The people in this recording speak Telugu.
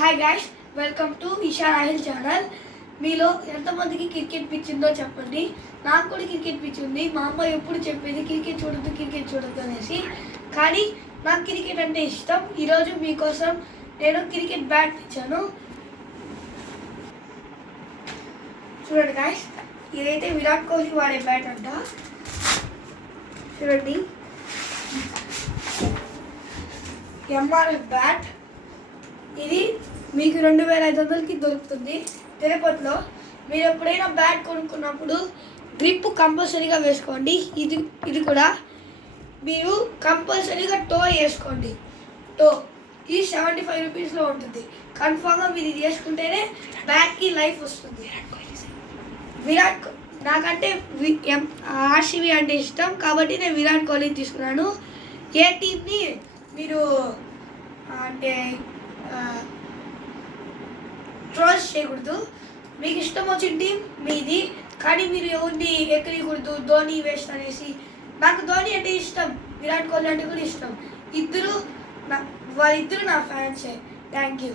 Hi guys, welcome to Isha Rahil channel. మీలో ఎంతమందికి క్రికెట్ పిచ్ ఉందో చెప్పండి. నాకు కూడా క్రికెట్ పిచ్ ఉంది. మా అమ్మ ఎప్పుడు చెప్పేది క్రికెట్ చూడొద్దు అనేసి. కానీ నాకు క్రికెట్ అంటే ఇష్టం. ఈరోజు మీకోసం నేను క్రికెట్ బ్యాట్ తెచ్చాను. చూడండి గైస్, ఇదైతే విరాట్ కోహ్లీ వాడే బ్యాట్ అంట. చూడండి, ఎంఆర్ఎఫ్ బ్యాట్. ఇది మీకు 2500కి దొరుకుతుంది తిరుపతిలో. మీరు ఎప్పుడైనా బ్యాట్ కొనుక్కున్నప్పుడు గ్రిప్ కంపల్సరీగా వేసుకోండి. ఇది కూడా మీరు కంపల్సరీగా టో వేసుకోండి. టో ఇది 75 రూపీస్లో ఉంటుంది. కన్ఫామ్గా మీరు ఇది వేసుకుంటేనే బ్యాట్కి లైఫ్ వస్తుంది. నాకంటే ఆర్సీబీ అంటే ఇష్టం కాబట్టి నేను విరాట్ కోహ్లీని తీసుకున్నాను. ఏ టీంని మీరు అంటే ట్రోల్స్ చేయకూడదు. మీకు ఇష్టం వచ్చిన టీం మీది, కానీ మీరు ఎవరిని ఎక్కడికూడదు ధోని వేస్ట్ అనేసి. నాకు ధోని అంటే ఇష్టం, విరాట్ కోహ్లీ అంటే కూడా ఇష్టం. వాళ్ళిద్దరూ నా ఫ్యాన్సే. Thank you.